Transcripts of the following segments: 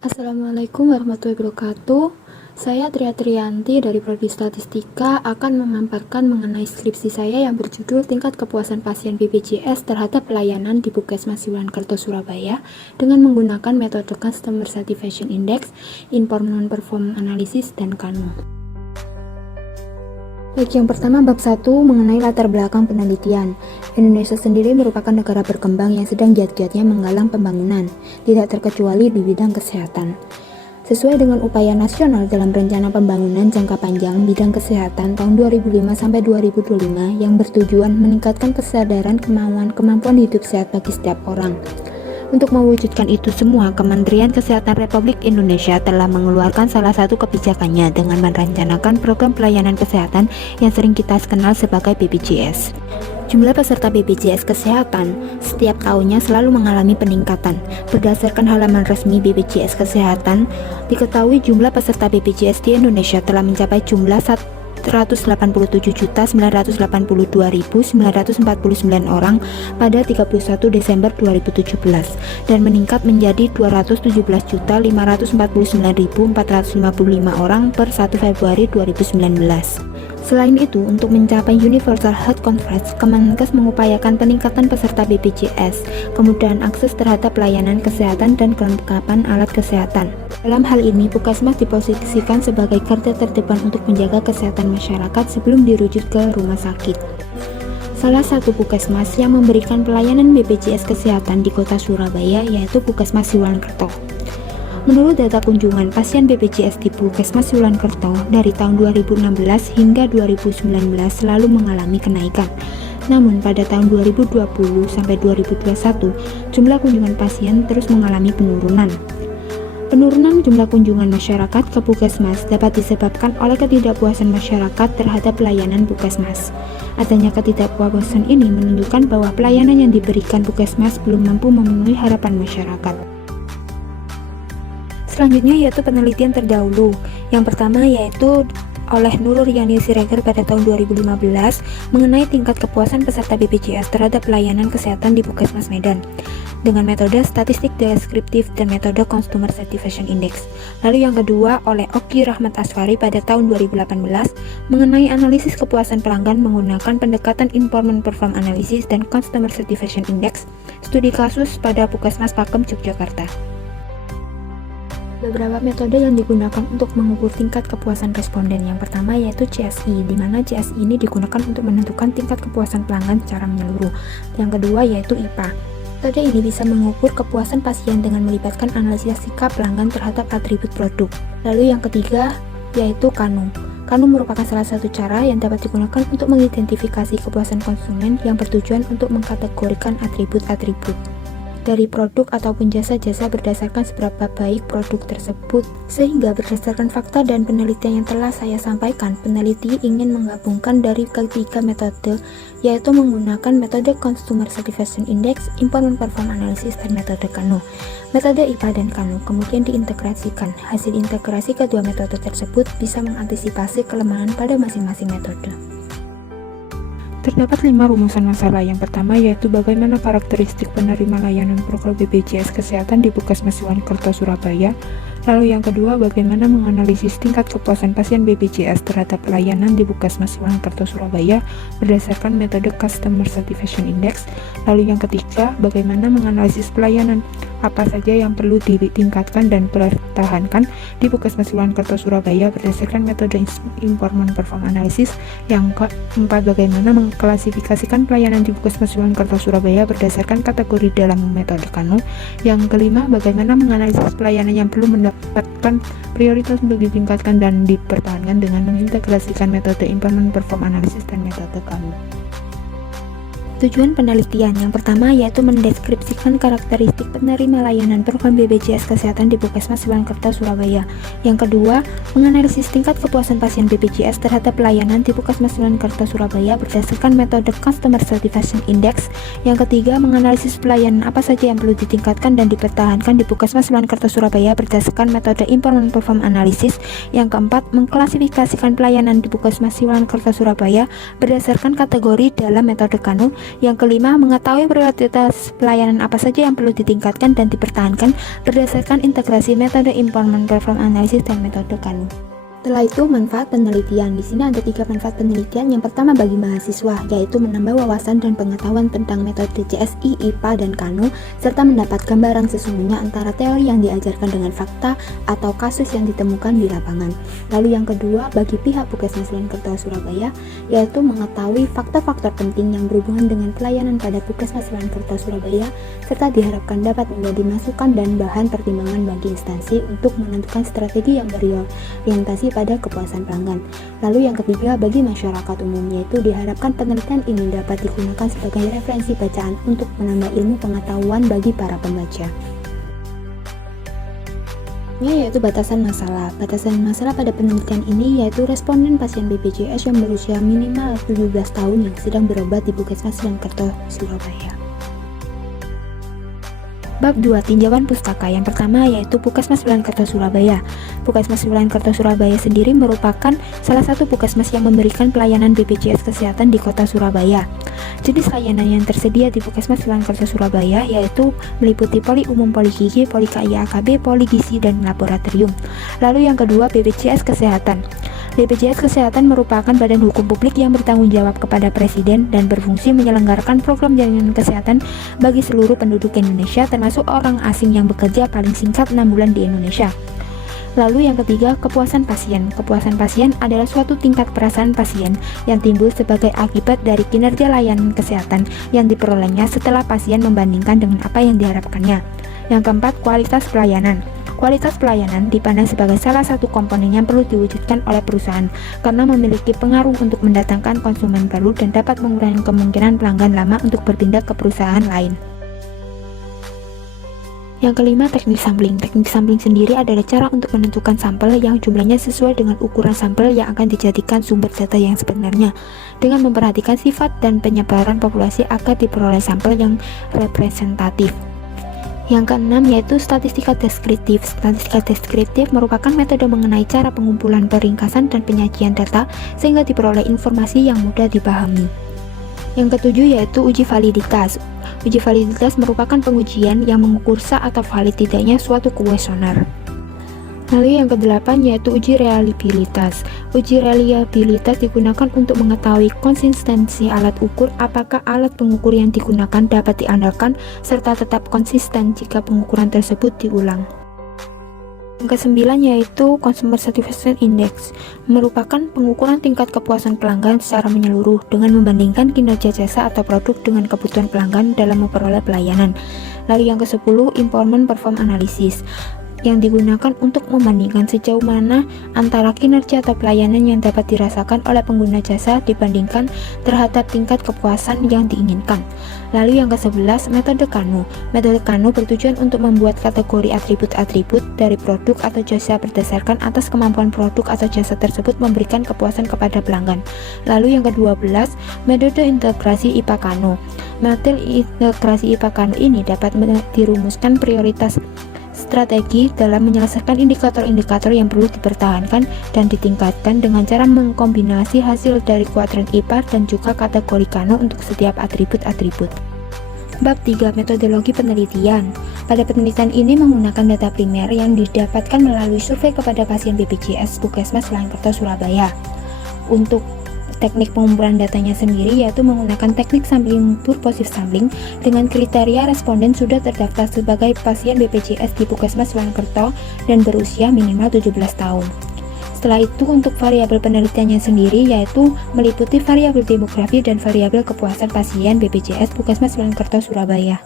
Assalamualaikum warahmatullahi wabarakatuh. Saya Tria Trianti dari Prodi Statistika akan memaparkan mengenai skripsi saya yang berjudul Tingkat Kepuasan Pasien BPJS terhadap Pelayanan di Puskesmas Siwalan-Kerto Surabaya dengan menggunakan metode Customer Satisfaction Index, Informed Performance Analysis, dan KANU. Baik, yang pertama bab 1 mengenai latar belakang penelitian. Indonesia sendiri merupakan negara berkembang yang sedang giat-giatnya menggalang pembangunan, tidak terkecuali di bidang kesehatan. Sesuai dengan upaya nasional dalam rencana pembangunan jangka panjang bidang kesehatan tahun 2005-2025 yang bertujuan meningkatkan kesadaran kemampuan hidup sehat bagi setiap orang. Untuk mewujudkan itu semua, Kementerian Kesehatan Republik Indonesia telah mengeluarkan salah satu kebijakannya dengan merencanakan program pelayanan kesehatan yang sering kita kenal sebagai BPJS. Jumlah peserta BPJS Kesehatan setiap tahunnya selalu mengalami peningkatan. Berdasarkan halaman resmi BPJS Kesehatan, diketahui jumlah peserta BPJS di Indonesia telah mencapai jumlah 187.982.949 orang pada 31 Desember 2017 dan meningkat menjadi 217.549.455 orang per 1 Februari 2019. Selain itu, untuk mencapai Universal Health Coverage, Kemenkes mengupayakan peningkatan peserta BPJS, kemudahan akses terhadap layanan kesehatan dan kelengkapan alat kesehatan. Dalam hal ini, Puskesmas diposisikan sebagai garda terdepan untuk menjaga kesehatan masyarakat sebelum dirujuk ke rumah sakit. Salah satu puskesmas yang memberikan pelayanan BPJS Kesehatan di kota Surabaya yaitu Puskesmas Siwalan-Kerto. Menurut data kunjungan pasien BPJS di Puskesmas Siwalan-Kerto dari tahun 2016 hingga 2019 selalu mengalami kenaikan. Namun pada tahun 2020 sampai 2021, jumlah kunjungan pasien terus mengalami penurunan. Penurunan jumlah kunjungan masyarakat ke Puskesmas dapat disebabkan oleh ketidakpuasan masyarakat terhadap pelayanan Puskesmas. Adanya ketidakpuasan ini menunjukkan bahwa pelayanan yang diberikan Puskesmas belum mampu memenuhi harapan masyarakat. Selanjutnya yaitu penelitian terdahulu. Yang pertama yaitu oleh Nurul Yani Siregar pada tahun 2015 mengenai tingkat kepuasan peserta BPJS terhadap pelayanan kesehatan di Puskesmas Medan dengan metode statistik deskriptif dan metode Customer Satisfaction Index. Lalu yang kedua oleh Oki Rahmat Asfari pada tahun 2018 mengenai analisis kepuasan pelanggan menggunakan pendekatan Informed Performance Analysis dan Customer Satisfaction Index, studi kasus pada Puskesmas Pakem, Yogyakarta. Beberapa metode yang digunakan untuk mengukur tingkat kepuasan responden. Yang pertama yaitu CSI, di mana CSI ini digunakan untuk menentukan tingkat kepuasan pelanggan secara menyeluruh. Yang kedua yaitu IPA. Metode ini bisa mengukur kepuasan pasien dengan melibatkan analisis sikap pelanggan terhadap atribut produk. Lalu yang ketiga yaitu KANU. KANU merupakan salah satu cara yang dapat digunakan untuk mengidentifikasi kepuasan konsumen yang bertujuan untuk mengkategorikan atribut-atribut dari produk ataupun jasa-jasa berdasarkan seberapa baik produk tersebut. Sehingga berdasarkan fakta dan penelitian yang telah saya sampaikan, peneliti ingin menggabungkan dari ketiga metode, yaitu menggunakan metode Customer Satisfaction Index, Informed Performance Analysis, dan metode KANU. Metode IPA dan KANU kemudian diintegrasikan. Hasil integrasi kedua metode tersebut bisa mengantisipasi kelemahan pada masing-masing metode. Terdapat 5 rumusan masalah. Yang pertama yaitu bagaimana karakteristik penerima layanan program BPJS Kesehatan di Puskesmas Siwalan-Kerto Surabaya. Lalu yang kedua, bagaimana menganalisis tingkat kepuasan pasien BPJS terhadap pelayanan di Puskesmas Siwalan-Kerto Surabaya berdasarkan metode Customer Satisfaction Index. Lalu yang ketiga, bagaimana menganalisis pelayanan apa saja yang perlu ditingkatkan dan dipertahankan di Puskesmas Siwalan-Kerto Surabaya berdasarkan metode Informed Performance Analysis. Yang keempat, bagaimana mengklasifikasikan pelayanan di Puskesmas Siwalan-Kerto Surabaya berdasarkan kategori dalam metode KANU. Yang kelima, bagaimana menganalisis pelayanan yang perlu mendapatkan prioritas untuk ditingkatkan dan dipertahankan dengan mengintegrasikan metode Informed Performance Analysis dan metode KANU. Tujuan penelitian yang pertama yaitu mendeskripsikan karakteristik penerima layanan program BPJS Kesehatan di Puskesmas Siwalan-Kerto Surabaya. Yang kedua, menganalisis tingkat kepuasan pasien BPJS terhadap pelayanan di Puskesmas Siwalan-Kerto Surabaya berdasarkan metode Customer Satisfaction Index. Yang ketiga, menganalisis pelayanan apa saja yang perlu ditingkatkan dan dipertahankan di Puskesmas Siwalan-Kerto Surabaya berdasarkan metode Informed Performance Analysis. Yang keempat, mengklasifikasikan pelayanan di Puskesmas Siwalan-Kerto Surabaya berdasarkan kategori dalam metode KANU. Yang kelima, mengetahui prioritas pelayanan apa saja yang perlu ditingkatkan dan dipertahankan berdasarkan integrasi metode Information Performance Analysis dan metode Kanu. Setelah itu, manfaat penelitian. Di sini ada 3 manfaat penelitian. Yang pertama bagi mahasiswa, yaitu menambah wawasan dan pengetahuan tentang metode CSI, IPA, dan Kanu, serta mendapat gambaran sesungguhnya antara teori yang diajarkan dengan fakta atau kasus yang ditemukan di lapangan. Lalu yang kedua, bagi pihak Puskesmas Surakarta Surabaya, yaitu mengetahui faktor-faktor penting yang berhubungan dengan pelayanan pada Puskesmas Surakarta Surabaya, serta diharapkan dapat menjadi masukan dan bahan pertimbangan bagi instansi untuk menentukan strategi yang berorientasi pada kepuasan pelanggan. Lalu yang ketiga, bagi masyarakat umum, yaitu diharapkan penelitian ini dapat digunakan sebagai referensi bacaan untuk menambah ilmu pengetahuan bagi para pembaca. Yaitu batasan masalah. Batasan masalah pada penelitian ini yaitu responden pasien BPJS yang berusia minimal 17 tahun yang sedang berobat di Puskesmas Surakarta Surabaya. Bab 2. Tinjauan pustaka. Yang pertama yaitu Puskesmas Surakarta Surabaya. Puskesmas Surakarta Surabaya sendiri merupakan salah satu puskesmas yang memberikan pelayanan BPJS Kesehatan di kota Surabaya. Jenis layanan yang tersedia di Puskesmas Surakarta Surabaya yaitu meliputi poli umum, poli gigi, poli KIAKB, poli gizi, dan laboratorium. Lalu yang kedua, BPJS Kesehatan. BPJS Kesehatan merupakan badan hukum publik yang bertanggung jawab kepada Presiden dan berfungsi menyelenggarakan program jaminan kesehatan bagi seluruh penduduk Indonesia, termasuk orang asing yang bekerja paling singkat 6 bulan di Indonesia. Lalu yang ketiga, kepuasan pasien. Kepuasan pasien adalah suatu tingkat perasaan pasien yang timbul sebagai akibat dari kinerja layanan kesehatan yang diperolehnya setelah pasien membandingkan dengan apa yang diharapkannya. Yang keempat, kualitas pelayanan. Kualitas pelayanan dipandang sebagai salah satu komponen yang perlu diwujudkan oleh perusahaan karena memiliki pengaruh untuk mendatangkan konsumen baru dan dapat mengurangi kemungkinan pelanggan lama untuk berpindah ke perusahaan lain. Yang kelima, teknik sampling. Teknik sampling sendiri adalah cara untuk menentukan sampel yang jumlahnya sesuai dengan ukuran sampel yang akan dijadikan sumber data yang sebenarnya, dengan memperhatikan sifat dan penyebaran populasi agar diperoleh sampel yang representatif. Yang keenam yaitu statistika deskriptif. Statistika deskriptif merupakan metode mengenai cara pengumpulan, peringkasan, dan penyajian data sehingga diperoleh informasi yang mudah dipahami. Yang ketujuh yaitu uji validitas. Uji validitas merupakan pengujian yang mengukur sah atau valid tidaknya suatu kuesioner. Lalu yang kedelapan yaitu uji reliabilitas. Uji reliabilitas digunakan untuk mengetahui konsistensi alat ukur, apakah alat pengukur yang digunakan dapat diandalkan serta tetap konsisten jika pengukuran tersebut diulang. Yang kesembilan yaitu Consumer Satisfaction Index, merupakan pengukuran tingkat kepuasan pelanggan secara menyeluruh dengan membandingkan kinerja jasa atau produk dengan kebutuhan pelanggan dalam memperoleh pelayanan. Lalu yang ke-10 Information Performance Analysis, yang digunakan untuk membandingkan sejauh mana antara kinerja atau pelayanan yang dapat dirasakan oleh pengguna jasa dibandingkan terhadap tingkat kepuasan yang diinginkan. Lalu yang ke-11 metode Kanu. Metode Kanu bertujuan untuk membuat kategori atribut-atribut dari produk atau jasa berdasarkan atas kemampuan produk atau jasa tersebut memberikan kepuasan kepada pelanggan. Lalu yang ke-12 metode integrasi IPA Kanu. Metode integrasi IPA Kanu ini dapat dirumuskan prioritas strategi dalam menyelesaikan indikator-indikator yang perlu dipertahankan dan ditingkatkan dengan cara mengkombinasi hasil dari kuadran IPA dan juga kategori Kanu untuk setiap atribut-atribut. Bab 3 metodologi penelitian. Pada penelitian ini menggunakan data primer yang didapatkan melalui survei kepada pasien BPJS Puskesmas Surakarta Surabaya. Untuk teknik pengumpulan datanya sendiri yaitu menggunakan teknik sampling purposive sampling dengan kriteria responden sudah terdaftar sebagai pasien BPJS di Puskesmas Surakarta dan berusia minimal 17 tahun. Setelah itu untuk variabel penelitiannya sendiri yaitu meliputi variabel demografi dan variabel kepuasan pasien BPJS Puskesmas Surakarta Surabaya.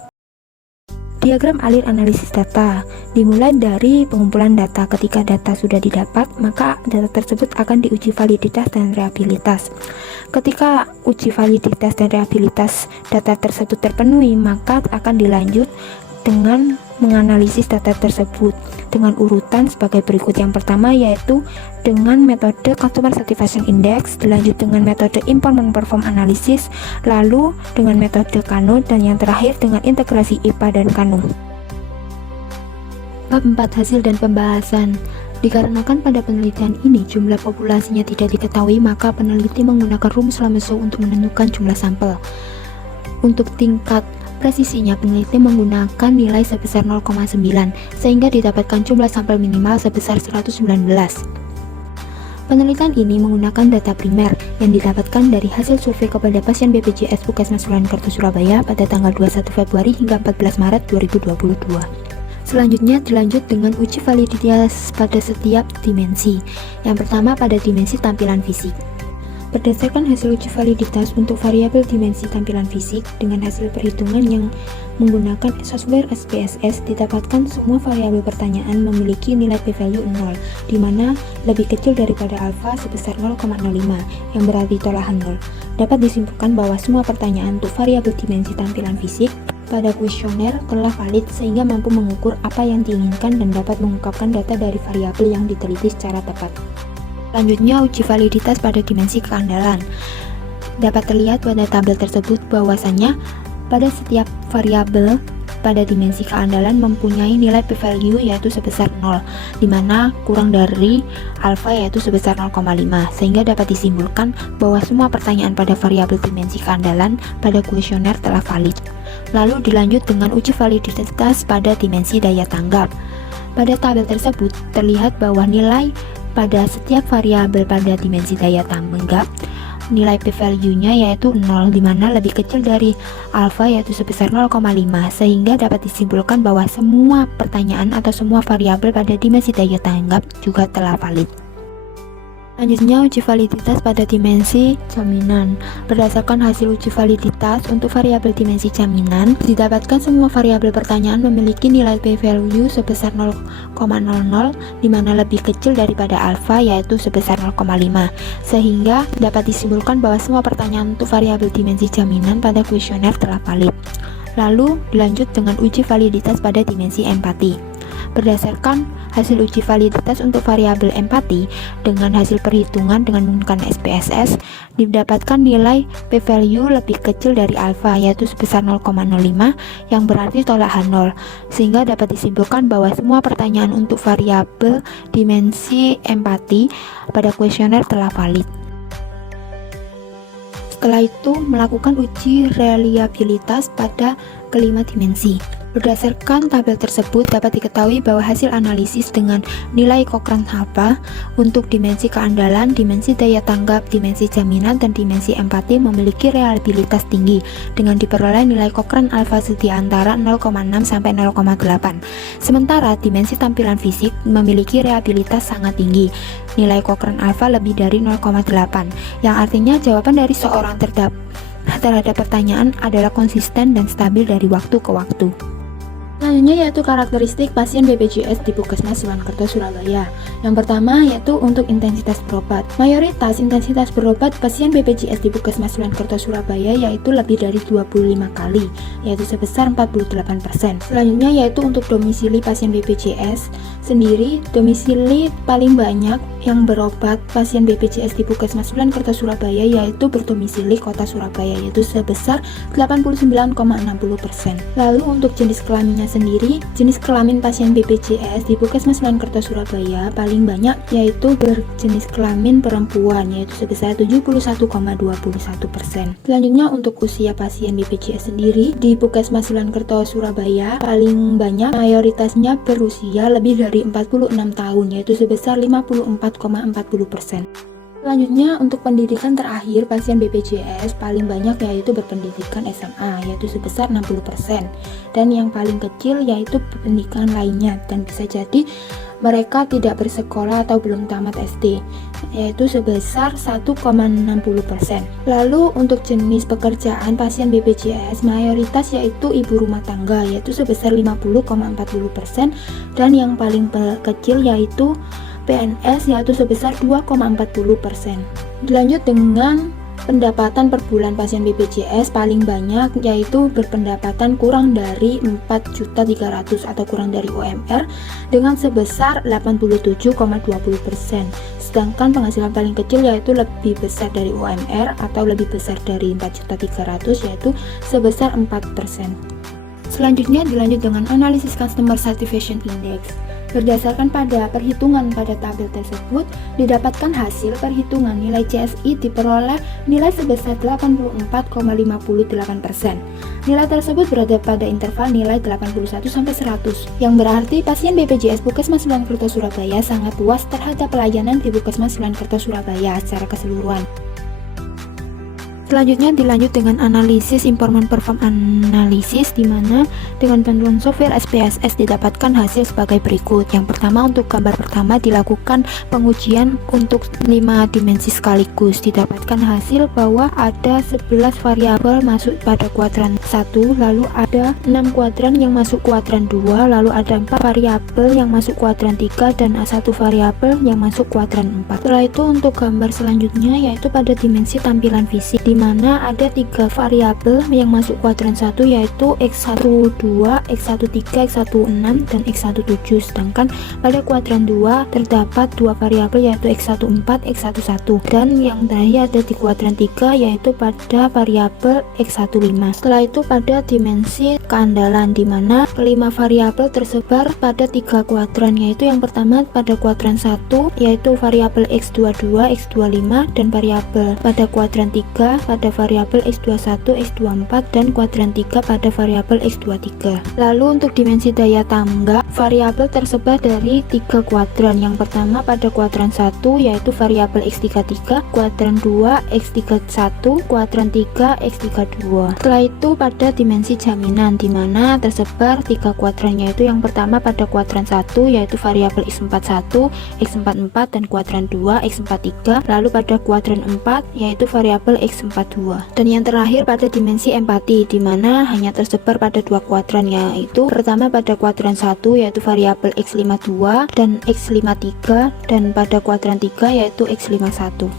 Diagram alir analisis data dimulai dari pengumpulan data. Ketika data sudah didapat, maka data tersebut akan diuji validitas dan reliabilitas. Ketika uji validitas dan reliabilitas data tersebut terpenuhi, maka akan dilanjut dengan menganalisis data tersebut dengan urutan sebagai berikut. Yang pertama yaitu dengan metode Consumer Satisfaction Index, dilanjut dengan metode Information Performance Analysis, lalu dengan metode Kanu, dan yang terakhir dengan integrasi IPA dan Kanu. Bab 4 hasil dan pembahasan. Dikarenakan pada penelitian ini jumlah populasinya tidak diketahui, maka peneliti menggunakan rumus Lamesow untuk menentukan jumlah sampel. Untuk tingkat presisinya, peneliti menggunakan nilai sebesar 0,9 sehingga didapatkan jumlah sampel minimal sebesar 119. Penelitian ini menggunakan data primer yang didapatkan dari hasil survei kepada pasien BPJS Puskesmas Sulankerto Surabaya pada tanggal 21 Februari hingga 14 Maret 2022. Selanjutnya dilanjut dengan uji validitas pada setiap dimensi. Yang pertama pada dimensi tampilan fisik. Berdasarkan hasil uji validitas untuk variabel dimensi tampilan fisik dengan hasil perhitungan yang menggunakan software SPSS, didapatkan semua variabel pertanyaan memiliki nilai p-value 0, di mana lebih kecil daripada alfa sebesar 0,05, yang berarti tolakan 0. Dapat disimpulkan bahwa semua pertanyaan untuk variabel dimensi tampilan fisik pada kuesioner telah valid sehingga mampu mengukur apa yang diinginkan dan dapat mengungkapkan data dari variabel yang diteliti secara tepat. Selanjutnya, uji validitas pada dimensi keandalan. Dapat terlihat pada tabel tersebut bahwasannya pada setiap variabel pada dimensi keandalan mempunyai nilai p-value yaitu sebesar 0, di mana kurang dari alfa yaitu sebesar 0,5, sehingga dapat disimpulkan bahwa semua pertanyaan pada variabel dimensi keandalan pada kuesioner telah valid. Lalu dilanjut dengan uji validitas pada dimensi daya tanggap. Pada tabel tersebut terlihat bahwa nilai pada setiap variabel pada dimensi daya tanggap nilai p-value-nya yaitu 0, di mana lebih kecil dari alfa yaitu sebesar 0,5, sehingga dapat disimpulkan bahwa semua pertanyaan atau semua variabel pada dimensi daya tanggap juga telah valid. Selanjutnya, uji validitas pada dimensi jaminan. Berdasarkan hasil uji validitas untuk variabel dimensi jaminan, didapatkan semua variabel pertanyaan memiliki nilai p-value sebesar 0,00, di mana lebih kecil daripada alfa yaitu sebesar 0,5, sehingga dapat disimpulkan bahwa semua pertanyaan untuk variabel dimensi jaminan pada kuesioner telah valid. Lalu dilanjut dengan uji validitas pada dimensi empati. Berdasarkan hasil uji validitas untuk variabel empati dengan hasil perhitungan dengan menggunakan SPSS, didapatkan nilai p-value lebih kecil dari alfa yaitu sebesar 0,05, yang berarti tolakan 0, sehingga dapat disimpulkan bahwa semua pertanyaan untuk variabel dimensi empati pada kuesioner telah valid. Setelah itu, melakukan uji reliabilitas pada kelima dimensi. Berdasarkan tabel tersebut dapat diketahui bahwa hasil analisis dengan nilai Cochrane alpha untuk dimensi keandalan, dimensi daya tanggap, dimensi jaminan, dan dimensi empati memiliki reliabilitas tinggi dengan diperoleh nilai Cochrane alpha di antara 0,6 sampai 0,8. Sementara dimensi tampilan fisik memiliki reliabilitas sangat tinggi, nilai Cochrane alpha lebih dari 0,8, yang artinya jawaban dari seorang terhadap pertanyaan adalah konsisten dan stabil dari waktu ke waktu. Selanjutnya yaitu karakteristik pasien BPJS di Puskesmas Sulankerto Surabaya. Yang pertama yaitu untuk intensitas berobat. Mayoritas intensitas berobat pasien BPJS di Puskesmas Sulankerto Surabaya yaitu lebih dari 25 kali, yaitu sebesar 48%. Selanjutnya yaitu untuk domisili pasien BPJS sendiri. Domisili paling banyak yang berobat pasien BPJS di Puskesmas Sulankerto Surabaya yaitu berdomisili Kota Surabaya, yaitu sebesar 89,60%. Lalu untuk jenis kelaminnya sendiri, jenis kelamin pasien BPJS di Puskesmas Sulankerto Surabaya paling banyak yaitu berjenis kelamin perempuan, yaitu sebesar 71,21%. Selanjutnya untuk usia pasien BPJS sendiri di Puskesmas Sulankerto Surabaya paling banyak mayoritasnya berusia lebih dari 46 tahun, yaitu sebesar 54,40%. Selanjutnya untuk pendidikan terakhir pasien BPJS paling banyak yaitu berpendidikan SMA, yaitu sebesar 60%, dan yang paling kecil yaitu pendidikan lainnya, dan bisa jadi mereka tidak bersekolah atau belum tamat SD, yaitu sebesar 1,60%. Lalu untuk jenis pekerjaan pasien BPJS mayoritas yaitu ibu rumah tangga, yaitu sebesar 50,40%, dan yang paling kecil yaitu PNS, yaitu sebesar 2,40%. Dilanjut dengan pendapatan per bulan pasien BPJS paling banyak yaitu berpendapatan kurang dari 4.300.000 atau kurang dari UMR dengan sebesar 87,20%. Sedangkan penghasilan paling kecil yaitu lebih besar dari UMR atau lebih besar dari 4.300.000 yaitu sebesar 4%. Selanjutnya dilanjut dengan analisis Customer Satisfaction Index. Berdasarkan pada perhitungan pada tabel tersebut, didapatkan hasil perhitungan nilai CSI diperoleh nilai sebesar 84,58%. Nilai tersebut berada pada interval nilai 81-100, yang berarti pasien BPJS Puskesmas Sulankerta Surabaya sangat puas terhadap pelayanan di Puskesmas Sulankerta Surabaya secara keseluruhan. Selanjutnya dilanjut dengan analisis informan perform analisis, di mana dengan bantuan software SPSS didapatkan hasil sebagai berikut. Yang pertama, untuk gambar pertama dilakukan pengujian untuk 5 dimensi sekaligus. Didapatkan hasil bahwa ada 11 variabel masuk pada kuadran 1, lalu ada 6 kuadran yang masuk kuadran 2, lalu ada 4 variabel yang masuk kuadran 3 dan 1 variabel yang masuk kuadran 4. Setelah itu untuk gambar selanjutnya yaitu pada dimensi tampilan fisik, di mana ada 3 variabel yang masuk kuadran 1 yaitu X12, X13, X16 dan X17. Sedangkan pada kuadran 2 terdapat 2 variabel yaitu X14, X11, dan yang terakhir ada di kuadran 3 yaitu pada variabel X15. Setelah itu pada dimensi keandalan, di mana 5 variabel tersebar pada 3 kuadran, yaitu yang pertama pada kuadran 1 yaitu variabel X22, X25, dan variabel pada kuadran 3 pada variabel X21, X24, dan kuadran 3 pada variabel X23. Lalu untuk dimensi daya tanggap, variabel tersebar dari 3 kuadran. Yang pertama pada kuadran 1 yaitu variabel X33, kuadran 2 X31, kuadran 3 X32. Setelah itu pada dimensi jaminan, di mana tersebar 3 kuadran, yaitu yang pertama pada kuadran 1 yaitu variabel X41, X44, dan kuadran 2 X43. Lalu pada kuadran 4 yaitu variabel X42. Dan yang terakhir pada dimensi empati, di mana hanya tersebar pada 2 kuadran, yaitu pertama pada kuadran 1 yaitu variabel X52 dan X53, dan pada kuadran 3 yaitu X51.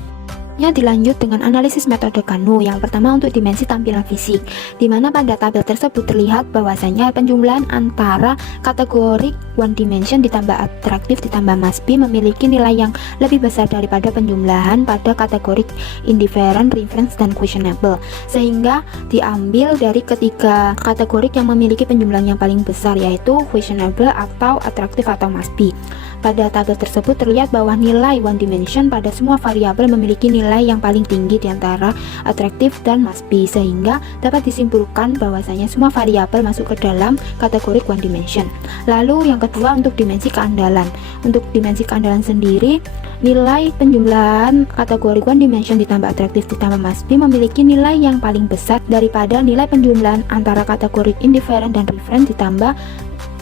Dilanjut dengan analisis metode Kano. Yang pertama untuk dimensi tampilan fisik, di mana pada tabel tersebut terlihat bahwasanya penjumlahan antara kategori one dimension ditambah atraktif ditambah must be memiliki nilai yang lebih besar daripada penjumlahan pada kategori indifferent, reference, dan questionable, sehingga diambil dari ketiga kategori yang memiliki penjumlahan yang paling besar, yaitu questionable atau atraktif atau must be. Pada tabel tersebut terlihat bahwa nilai one dimension pada semua variabel memiliki nilai yang paling tinggi di antara atraktif dan must be, sehingga dapat disimpulkan bahwasanya semua variabel masuk ke dalam kategori one dimension. Lalu yang kedua untuk dimensi keandalan. Untuk dimensi keandalan sendiri, nilai penjumlahan kategori one dimension ditambah atraktif ditambah must be memiliki nilai yang paling besar daripada nilai penjumlahan antara kategori indifferent dan reference ditambah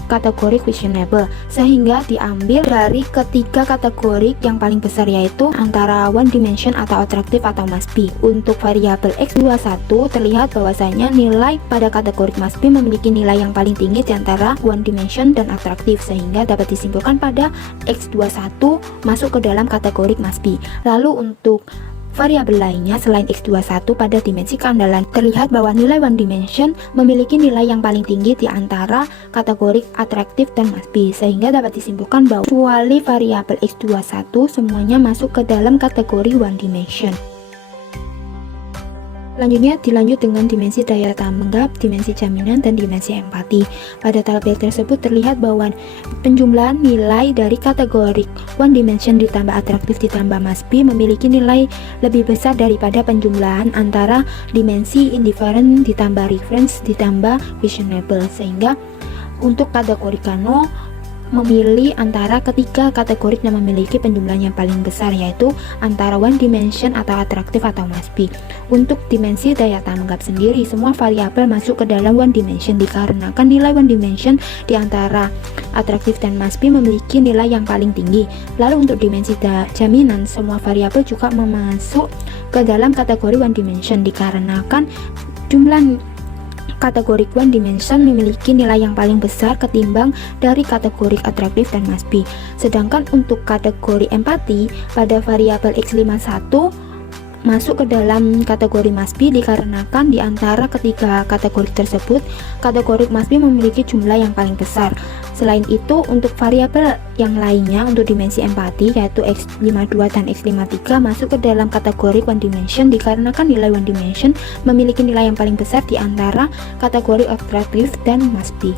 kategori questionable, sehingga diambil dari ketiga kategori yang paling besar, yaitu antara one dimension atau atraktif atau must be. Untuk variabel X21 terlihat bahwasanya nilai pada kategori must be memiliki nilai yang paling tinggi di antara one dimension dan atraktif, sehingga dapat disimpulkan pada X21 masuk ke dalam kategori must be. Lalu untuk variabel lainnya selain X21 pada dimensi keandalan terlihat bahwa nilai one dimension memiliki nilai yang paling tinggi di antara kategori atraktif dan must be, sehingga dapat disimpulkan bahwa kecuali variabel X21 semuanya masuk ke dalam kategori one dimension. Selanjutnya dilanjut dengan dimensi daya tanggap, dimensi jaminan, dan dimensi empati. Pada tabel tersebut terlihat bahwa penjumlahan nilai dari kategori one dimension ditambah atraktif ditambah must be memiliki nilai lebih besar daripada penjumlahan antara dimensi indifferent ditambah reference ditambah questionable, sehingga untuk kategori Kano memilih antara ketiga kategori yang memiliki penjumlahan yang paling besar, yaitu antara one dimension atau atraktif atau must be. Untuk dimensi daya tanggap sendiri, semua variabel masuk ke dalam one dimension dikarenakan nilai one dimension di antara atraktif dan must be memiliki nilai yang paling tinggi. Lalu untuk dimensi jaminan, semua variabel juga masuk ke dalam kategori one dimension dikarenakan jumlah kategori one dimension memiliki nilai yang paling besar ketimbang dari kategori atraktif dan must be. Sedangkan untuk kategori empati pada variabel X51 masuk ke dalam kategori must be dikarenakan di antara ketiga kategori tersebut kategori must be memiliki jumlah yang paling besar. Selain itu, untuk variabel yang lainnya untuk dimensi empati yaitu X52 dan X53 masuk ke dalam kategori one dimension dikarenakan nilai one dimension memiliki nilai yang paling besar di antara kategori atraktif dan must be.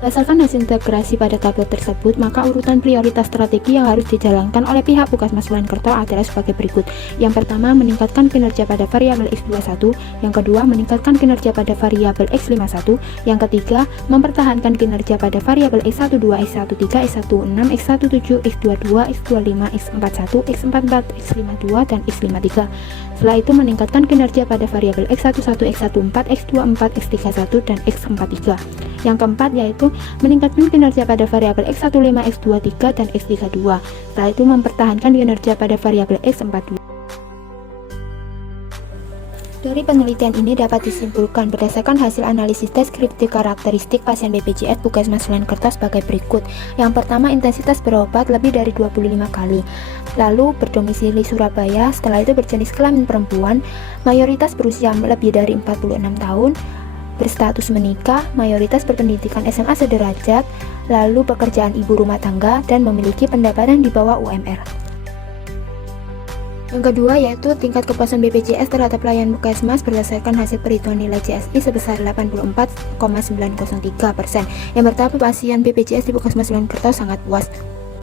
Berdasarkan hasil integrasi pada tabel tersebut, maka urutan prioritas strategi yang harus dijalankan oleh pihak Puskesmas Mojokerto adalah sebagai berikut. Yang pertama, meningkatkan kinerja pada variabel X21, yang kedua, meningkatkan kinerja pada variabel X51, yang ketiga, mempertahankan kinerja pada variabel X12, X13, X16, X17, X22, X25, X41, X44, X52, dan X53. Setelah itu, meningkatkan kinerja pada variabel X11, X14, X24, X31, dan X43. Yang keempat yaitu meningkatkan kinerja pada variabel X15, X23, dan X32. Setelah itu mempertahankan kinerja pada variabel X42. Dari penelitian ini dapat disimpulkan berdasarkan hasil analisis deskriptif karakteristik pasien BPJS Puskesmas Mojokerto sebagai berikut. Yang pertama, intensitas berobat lebih dari 25 kali. Lalu berdomisili Surabaya, setelah itu berjenis kelamin perempuan, mayoritas berusia lebih dari 46 tahun, berstatus menikah, mayoritas berpendidikan SMA sederajat, lalu pekerjaan ibu rumah tangga, dan memiliki pendapatan di bawah UMR. Yang kedua yaitu tingkat kepuasan BPJS terhadap pelayanan Puskesmas berdasarkan hasil perhitungan nilai CSI sebesar 84,903%. Yang pertama, pasien BPJS di Puskesmas Mojokerto sangat puas.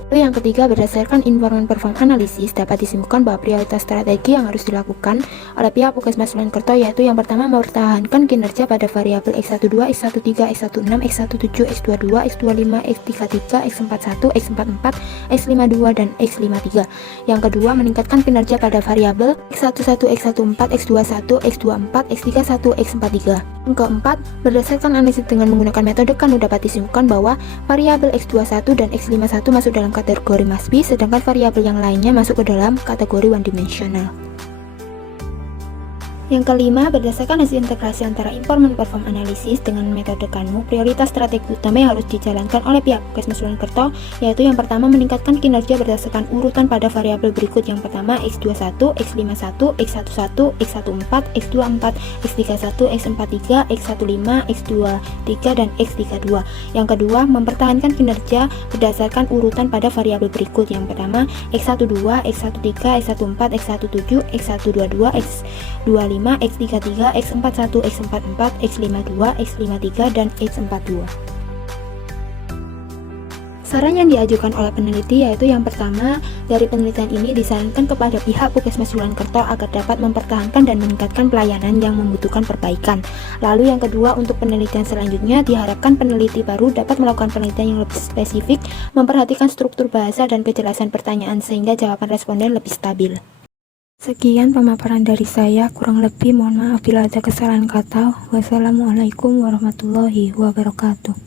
Lalu yang ketiga, berdasarkan informan perform analisis dapat disimpulkan bahwa prioritas strategi yang harus dilakukan oleh pihak Puskesmas Mojokerto yaitu yang pertama, mempertahankan kinerja pada variabel X12, X13, X16, X17, X22, X25, X33, X41, X44, X52, dan X53. Yang kedua, meningkatkan kinerja pada variabel X11, X14, X21, X24, X31, X43. Yang keempat, berdasarkan analisis dengan menggunakan metode Kanu dapat disimpulkan bahwa variabel X21 dan X51 masuk dalam kategori must be, sedangkan variabel yang lainnya masuk ke dalam kategori one dimensional. Yang kelima, berdasarkan hasil integrasi antara informan perform analysis dengan metode Kanu, prioritas strategi utama yang harus dijalankan oleh pihak Puskesmas Mojokerto yaitu yang pertama, meningkatkan kinerja berdasarkan urutan pada variabel berikut. Yang pertama, X21, X51, X11, X14, X24, X31, X43, X15, X23, dan X32. Yang kedua, mempertahankan kinerja berdasarkan urutan pada variabel berikut. Yang pertama, X12, X13, X14, X17, X122, X25, X33, X41, X44, X52, X53, dan X42. Saran yang diajukan oleh peneliti yaitu yang pertama, dari penelitian ini disarankan kepada pihak Puskesmas Mojokerto agar dapat mempertahankan dan meningkatkan pelayanan yang membutuhkan perbaikan. Lalu yang kedua, untuk penelitian selanjutnya diharapkan peneliti baru dapat melakukan penelitian yang lebih spesifik, memperhatikan struktur bahasa dan kejelasan pertanyaan sehingga jawaban responden lebih stabil. Sekian pemaparan dari saya, kurang lebih mohon maaf bila ada kesalahan kata. Wassalamualaikum warahmatullahi wabarakatuh.